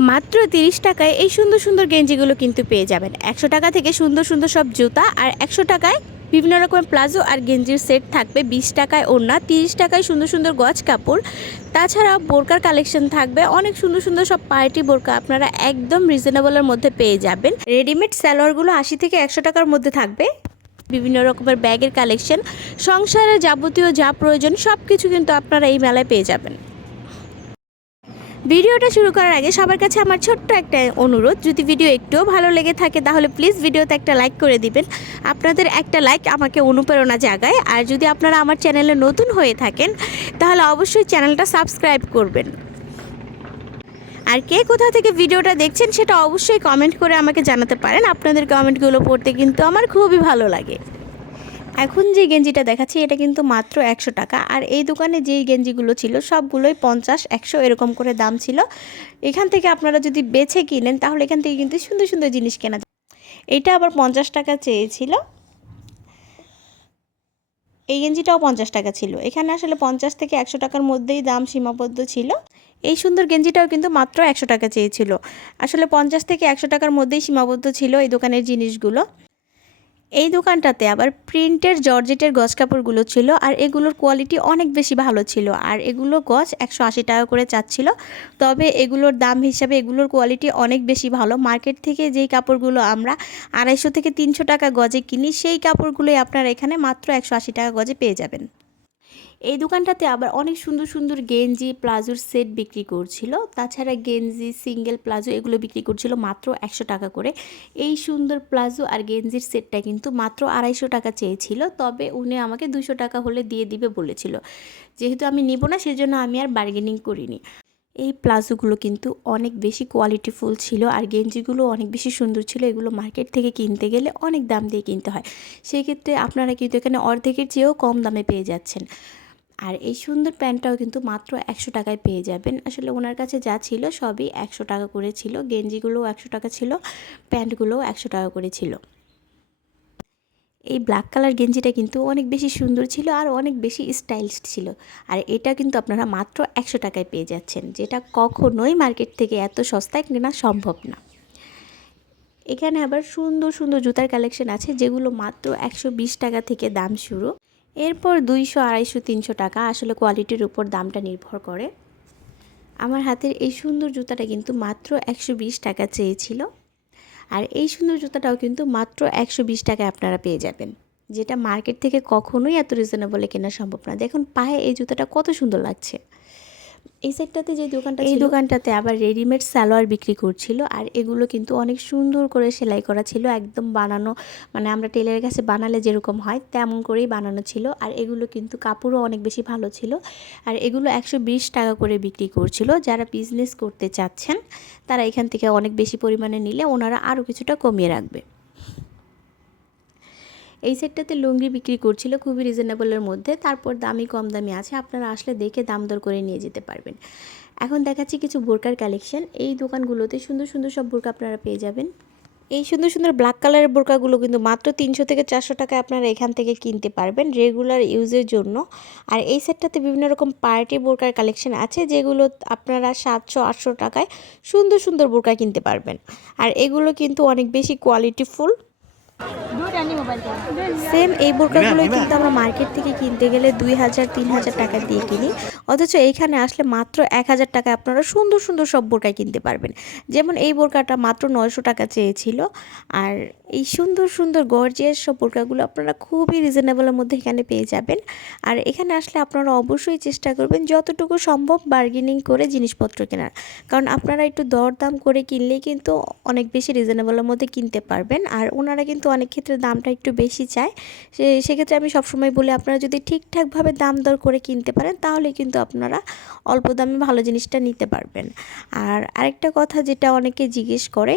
মাত্র তিরিশ টাকায় এই সুন্দর সুন্দর গেঞ্জিগুলো কিন্তু পেয়ে যাবেন। একশো টাকা থেকে সুন্দর সুন্দর সব জুতা আর একশো টাকায় বিভিন্ন রকমের প্লাজো আর গেঞ্জির সেট থাকবে বিশ টাকায় ওড়না, তিরিশ টাকায় সুন্দর সুন্দর গজ কাপড়। তাছাড়া বোরকার কালেকশন থাকবে, অনেক সুন্দর সুন্দর সব পার্টি বোরকা আপনারা একদম রিজনেবলের মধ্যে পেয়ে যাবেন। রেডিমেড সালোয়ারগুলো আশি থেকে একশো টাকার মধ্যে থাকবে। বিভিন্ন রকমের ব্যাগের কালেকশন, সংসারের যাবতীয় যা প্রয়োজন সব কিছু কিন্তু আপনারা এই মেলায় পেয়ে যাবেন। ভিডিওটা শুরু করার আগে সবার কাছে আমার ছোট্ট একটা অনুরোধ। যদি ভিডিও একটুও ভালো লেগে থাকে, তাহলে প্লিজ ভিডিওতে একটা লাইক করে দিবেন। আপনাদের একটা লাইক আমাকে অনুপ্রেরণা জাগায়। আর যদি আপনারা আমার চ্যানেলে নতুন হয়ে থাকেন, তাহলে অবশ্যই চ্যানেলটা সাবস্ক্রাইব করবেন। আর কে কোথা থেকে ভিডিওটা দেখছেন, সেটা অবশ্যই কমেন্ট করে আমাকে জানাতে পারেন। আপনাদের কমেন্টগুলো পড়তে কিন্তু আমার খুবই ভালো লাগে। এখন যে গেঞ্জিটা দেখাচ্ছি, এটা কিন্তু মাত্র একশো টাকা। আর এই দোকানে যেই গেঞ্জিগুলো ছিল, সবগুলোই পঞ্চাশ, একশো এরকম করে দাম ছিল। এখান থেকে আপনারা যদি বেছে কিনেন, তাহলে এখান থেকে কিন্তু সুন্দর সুন্দর জিনিস কেনা যায়। এইটা আবার পঞ্চাশ টাকা চেয়েছিল। এই গেঞ্জিটাও পঞ্চাশ টাকা ছিল। এখানে আসলে পঞ্চাশ থেকে একশো টাকার মধ্যেই দাম সীমাবদ্ধ ছিল। এই সুন্দর গেঞ্জিটাও কিন্তু মাত্র একশো টাকা চেয়েছিল। আসলে পঞ্চাশ থেকে একশো টাকার মধ্যেই সীমাবদ্ধ ছিল এই দোকানের জিনিসগুলো। এই দোকানটাতে আবার প্রিন্টের জর্জেটের গজ কাপড়গুলো ছিল আর এগুলোর কোয়ালিটি অনেক বেশি ভালো ছিল। আর এগুলো গজ একশো আশি টাকা করে চাচ্ছিল। তবে এগুলোর দাম হিসাবে এগুলোর কোয়ালিটি অনেক বেশি ভালো। মার্কেট থেকে যেই কাপড়গুলো আমরা আড়াইশো থেকে তিনশো টাকা গজে কিনি, সেই কাপড়গুলোই আপনারা এখানে মাত্র একশো আশি টাকা গজে পেয়ে যাবেন। এই দোকানটাতে আবার অনেক সুন্দর সুন্দর গেঞ্জি, প্লাজোর সেট বিক্রি করছিল। তাছাড়া গেঞ্জি, সিঙ্গেল প্লাজো এগুলো বিক্রি করছিল মাত্র একশো টাকা করে। এই সুন্দর প্লাজো আর গেঞ্জির সেটটা কিন্তু মাত্র আড়াইশো টাকা চেয়েছিল, তবে উনি আমাকে দুশো টাকা হলে দিয়ে দিবে বলেছিল। যেহেতু আমি নিব না, সেজন্য আমি আর বার্গেনিং করিনি। এই প্লাজোগুলো কিন্তু অনেক বেশি কোয়ালিটিফুল ছিল আর গেঞ্জিগুলো অনেক বেশি সুন্দর ছিল। এগুলো মার্কেট থেকে কিনতে গেলে অনেক দাম দিয়ে কিনতে হয়। সেই ক্ষেত্রে আপনারা কিন্তু এখানে অর্ধেকের চেয়েও কম দামে পেয়ে যাচ্ছেন। আর এই সুন্দর প্যান্টটাও কিন্তু মাত্র একশো টাকায় পেয়ে যাবেন। আসলে ওনার কাছে যা ছিল সবই একশো টাকা করে ছিল। গেঞ্জিগুলোও একশো টাকা ছিল, প্যান্টগুলোও একশো টাকা করে ছিল। এই ব্ল্যাক কালার গেঞ্জিটা কিন্তু অনেক বেশি সুন্দর ছিল আর অনেক বেশি স্টাইলিশ ছিল। আর এটা কিন্তু আপনারা মাত্র একশো টাকায় পেয়ে যাচ্ছেন, যেটা কখনোই মার্কেট থেকে এত সস্তায় কেনা সম্ভব না। এখানে আবার সুন্দর সুন্দর জুতার কালেকশন আছে, যেগুলো মাত্র একশো বিশ টাকা থেকে দাম শুরু। এরপর দুইশো, আড়াইশো, তিনশো টাকা আসলে কোয়ালিটির উপর দামটা নির্ভর করে। আমার হাতের এই সুন্দর জুতাটা কিন্তু মাত্র একশো বিশ টাকা চেয়েছিল। আর এই সুন্দর জুতাটাও কিন্তু মাত্র একশো বিশ টাকায় আপনারা পেয়ে যাবেন। যেটা মার্কেট থেকে কখনোই এত রিজনেবলে কেনা সম্ভব না। দেখুন পায়ে এই জুতাটা কত সুন্দর লাগছে। এই সাইডটাতে যে দোকানটা এই দোকানটাতে আবার রেডিমেড সালোয়ার বিক্রি করছিল আর এগুলো কিন্তু অনেক সুন্দর করে সেলাই করা ছিল একদম বানানো মানে আমরা টেলারের কাছে বানালে যেরকম হয় তেমন করেই বানানো ছিল আর এগুলো কিন্তু কাপড়ও অনেক বেশি ভালো ছিল আর এগুলো একশো বিশ টাকা করে বিক্রি করছিল যারা বিজনেস করতে চাচ্ছেন তারা এখান থেকে অনেক বেশি পরিমাণে নিলে ওনারা আরও কিছুটা কমিয়ে রাখবে। এই সেটটাতে লুঙ্গি বিক্রি করছিল খুবই রিজনেবলের মধ্যে, তারপর দামি কম দামি আছে, আপনারা আসলে দেখে দাম দর করে নিয়ে যেতে পারবেন। এখন দেখাচ্ছি কিছু বোরকার কালেকশন। এই দোকানগুলোতে সুন্দর সুন্দর সব বোরকা আপনারা পেয়ে যাবেন। এই সুন্দর সুন্দর ব্ল্যাক কালারের বোরকাগুলো কিন্তু মাত্র তিনশো থেকে চারশো টাকায় আপনারা এখান থেকে কিনতে পারবেন রেগুলার ইউজের জন্য। আর এই সেটটাতে বিভিন্ন রকম পার্টি বোরকার কালেকশন আছে, যেগুলো আপনারা সাতশো, আটশো টাকায় সুন্দর সুন্দর বোরকা কিনতে পারবেন। আর এগুলো কিন্তু অনেক বেশি কোয়ালিটিফুল সেম এই বোরকাগুলোই কিন্তু আমরা মার্কেট থেকে কিনতে গেলে দুই হাজার তিন হাজার টাকা দিয়ে কিনি। অথচ এইখানে আসলে মাত্র এক হাজার টাকা আপনারা সুন্দর সুন্দর সব বোরকা কিনতে পারবেন। যেমন এই বোরকাটা মাত্র নয়শো টাকা চেয়েছিল। আর এই সুন্দর সুন্দর গর্জিয়াস সব বোরকাগুলো আপনারা খুবই রিজনেবলের মধ্যে এখানে পেয়ে যাবেন। আর এখানে আসলে আপনারা অবশ্যই চেষ্টা করবেন যতটুকু সম্ভব বার্গেনিং করে জিনিসপত্র কেনার। কারণ আপনারা একটু দরদাম করে কিনলেই কিন্তু অনেক বেশি রিজনেবলের মধ্যে কিনতে পারবেন। আর ওনারা কিন্তু অনেক ক্ষেত্রে দামটা একটু বেশি চায়। সেক্ষেত্রে আমি সবসময় বলি, আপনারা যদি ঠিকঠাকভাবে দাম দর করে কিনতে পারেন, তাহলে কিন্তু আপনারা অল্প দামে ভালো জিনিসটা নিতে পারবেন। আর আরেকটা কথা যেটা অনেকে জিজ্ঞেস করে,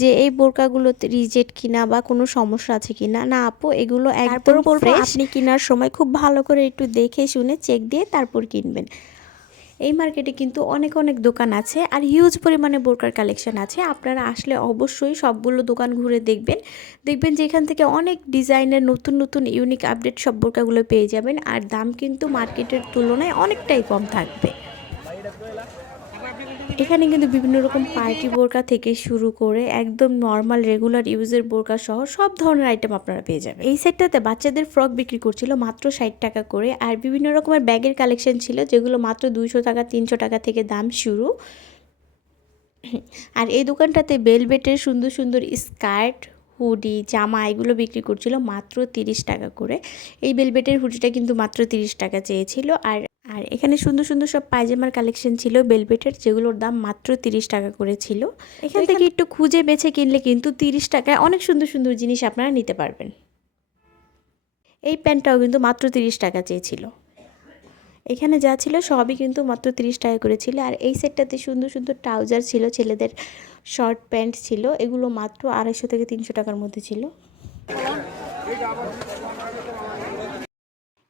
যে এই বোরকাগুলোতে রিজেক্ট কিনা বা কোনো সমস্যা আছে কিনা? না আপু এগুলো একদম বলব আপনি কেনার সময় খুব ভালো করে একটু দেখে শুনে চেক দিয়ে তারপর কিনবেন। এই মার্কেটে কিন্তু অনেক অনেক দোকান আছে আর হিউজ পরিমাণে বোরকার কালেকশন আছে। আপনারা আসলে অবশ্যই সবগুলো দোকান ঘুরে দেখবেন। দেখবেন যে এখান থেকে অনেক ডিজাইনের নতুন নতুন ইউনিক আপডেট সব বোরকাগুলো পেয়ে যাবেন। আর দাম কিন্তু মার্কেটের তুলনায় অনেকটাই কম থাকবে। এখানে কিন্তু বিভিন্ন রকম পার্টি বোরকা থেকে শুরু করে একদম নর্মাল রেগুলার ইউজের বোরকা সহ সব ধরনের আইটেম আপনারা পেয়ে যাবেন। এই সেটটাতে বাচ্চাদের ফ্রক বিক্রি করছিল মাত্র ষাট টাকা করে আর বিভিন্ন রকমের ব্যাগের কালেকশন ছিল যেগুলো মাত্র দুইশো টাকা, তিনশো টাকা থেকে দাম শুরু। আর এই দোকানটাতে বেলবেটের সুন্দর সুন্দর স্কার্ট হুডি জামা এগুলো বিক্রি করছিল মাত্র তিরিশ টাকা করে। এই বেলবেটের হুডিটা কিন্তু মাত্র তিরিশ টাকা চেয়েছিল আর আর এখানে সুন্দর সুন্দর সব পায়জামার কালেকশন ছিল বেলভেটের যেগুলোর দাম মাত্র তিরিশ টাকা করে ছিল। এখান থেকে একটু খুঁজে বেছে কিনলে কিন্তু তিরিশ টাকায় অনেক সুন্দর সুন্দর জিনিস আপনারা নিতে পারবেন। এই প্যান্টটাও কিন্তু মাত্র তিরিশ টাকা চেয়েছিল। এখানে যা ছিল সবই কিন্তু মাত্র তিরিশ টাকা করে ছিল। আর এই সেটটাতে সুন্দর সুন্দর ট্রাউজার ছিল ছেলেদের শর্ট প্যান্ট ছিল এগুলো মাত্র আড়াইশো থেকে তিনশো টাকার মধ্যে ছিল।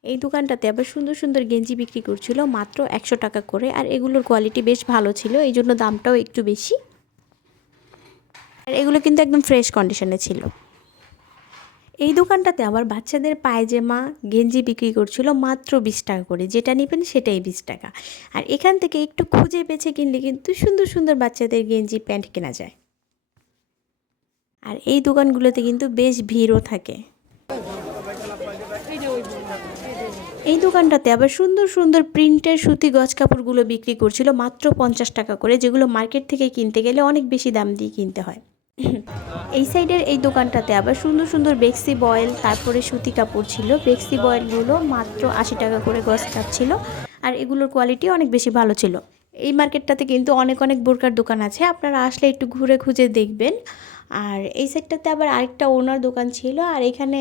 এই দোকানটাতে আবার সুন্দর সুন্দর গেঞ্জি বিক্রি করছিল, মাত্র একশো টাকা করে। আর এগুলোর কোয়ালিটি বেশ ভালো ছিল, এই জন্য দামটাও একটু বেশি। আর এগুলো কিন্তু একদম ফ্রেশ কন্ডিশনে ছিল। এই দোকানটাতে আবার বাচ্চাদের পায়জামা, গেঞ্জি বিক্রি করছিল মাত্র বিশ টাকা করে। যেটা নেবেন সেটাই বিশ টাকা। আর এখান থেকে একটু খুঁজে বেছে কিনলে কিন্তু সুন্দর সুন্দর বাচ্চাদের গেঞ্জি, প্যান্ট কেনা যায়। আর এই দোকানগুলোতে কিন্তু বেশ ভিড়ও থাকে। এই দোকানটাতে আবার সুন্দর সুন্দর প্রিন্টের সুতি গজ কাপড়গুলো বিক্রি করছিল মাত্র পঞ্চাশ টাকা করে, যেগুলো মার্কেট থেকে কিনতে গেলে অনেক বেশি দাম দিয়ে কিনতে হয়। এই সাইডের এই দোকানটাতে আবার সুন্দর সুন্দর বেক্সি বয়েল, তারপরে সুতি কাপড় ছিল। বেক্সি বয়েলগুলো মাত্র আশি টাকা করে গজ কাপ ছিল আর এগুলোর কোয়ালিটি অনেক বেশি ভালো ছিল। এই মার্কেটটাতে কিন্তু অনেক অনেক বোরকার দোকান আছে, আপনারা আসলে একটু ঘুরে খুঁজে দেখবেন। আর এই সাইডটাতে আবার আরেকটা ওনার দোকান ছিল আর এখানে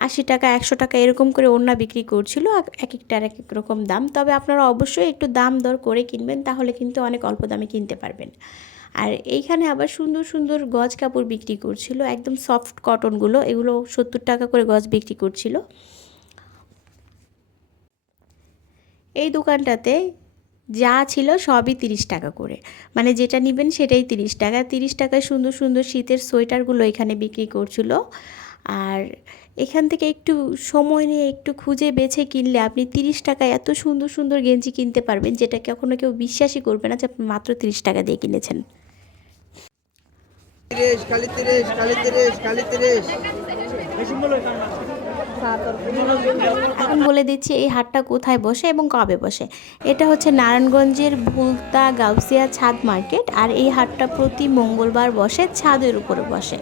আশি টাকা, একশো টাকা এরকম করে ওড়না বিক্রি করছিল, এক একটার এক এক রকম দাম। তবে আপনারা অবশ্যই একটু দাম দর করে কিনবেন, তাহলে কিন্তু অনেক অল্প দামে কিনতে পারবেন। আর এইখানে আবার সুন্দর সুন্দর গজ কাপড় বিক্রি করছিল, একদম সফট কটনগুলো এগুলো সত্তর টাকা করে গজ বিক্রি করছিল। এই দোকানটাতে যা ছিল সবই তিরিশ টাকা করে। মানে যেটা নেবেন সেটাই তিরিশ টাকা। তিরিশ টাকায় সুন্দর সুন্দর শীতের সোয়েটারগুলো এখানে বিক্রি করছিল। আর এখান থেকে একটু সময় নিয়ে একটু খুঁজে বেছে কিনলে আপনি তিরিশ টাকায় এত সুন্দর সুন্দর গেঞ্জি কিনতে পারবেন, যেটা কখনো কেউ বিশ্বাসই করবে না যে আপনি মাত্র তিরিশ টাকা দিয়ে কিনেছেন। তিরিশ তিরিশ তিরিশ তিরিশ। এখন বলে দিচ্ছি এই হাটটা কোথায় বসে এবং কবে বসে। এটা হচ্ছে নারায়ণগঞ্জের ভুলতা গাউসিয়া ছাদ মার্কেট আর এই হাটটা প্রতি মঙ্গলবার বসে, ছাদের উপরে বসে।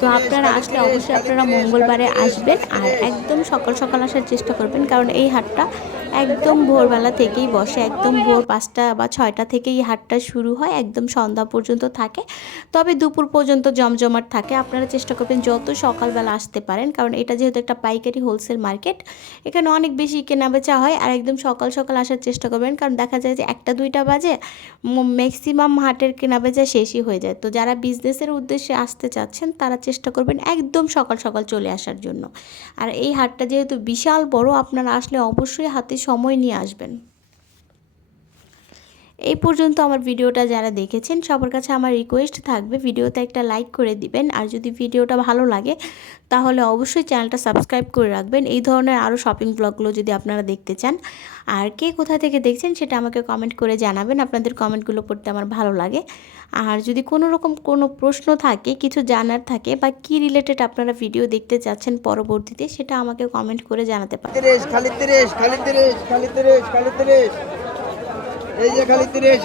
তো আপনারা আসলে অবশ্যই আপনারা মঙ্গলবারে আসবেন আর একদম সকাল সকাল আসার চেষ্টা করবেন কারণ এই হাটটা একদম ভোরবেলা থেকেই বসে, একদম ভোর পাঁচটা বা ছয়টা থেকেই হাটটা শুরু হয়, একদম সন্ধ্যা পর্যন্ত থাকে। তবে দুপুর পর্যন্ত জমজমাট থাকে। আপনারা চেষ্টা করবেন যত সকালবেলা আসতে পারেন, কারণ এটা যেহেতু একটা পাইকারি হোলসেল মার্কেট এখানে অনেক বেশি কেনাবেচা হয় আর একদম সকাল সকাল আসার চেষ্টা করবেন, কারণ দেখা যায় যে একটা দুইটা বাজে ম্যাক্সিমাম হাটের কেনাবেচা শেষই হয়ে যায়। তো যারা বিজনেসের উদ্দেশ্যে আসতে চাচ্ছেন, তারা চেষ্টা করবেন একদম সকাল সকাল চলে আসার জন্য। আর এই হাটটা যেহেতু বিশাল বড়, আপনারা আসলে অবশ্যই হাতে সময় নিয়ে আসবেন। এই পর্যন্ত আমার ভিডিওটা যারা দেখেছেন, সবার কাছে আমার রিকোয়েস্ট থাকবে ভিডিওতে একটা লাইক করে দিবেন। আর যদি ভিডিওটা ভালো লাগে, তাহলে অবশ্যই চ্যানেলটা সাবস্ক্রাইব করে রাখবেন। এই ধরনের আরও শপিং ব্লগগুলো যদি আপনারা দেখতে চান। আর কে কোথা থেকে দেখছেন, সেটা আমাকে কমেন্ট করে জানাবেন। আপনাদের কমেন্টগুলো পড়তে আমার ভালো লাগে। আর যদি কোনো রকম কোনো প্রশ্ন থাকে, কিছু জানার থাকে বা কি রিলেটেড আপনারা ভিডিও দেখতে চাচ্ছেন পরবর্তীতে, সেটা আমাকে কমেন্ট করে জানাতে পারেন। এই যে খালি তিরিশ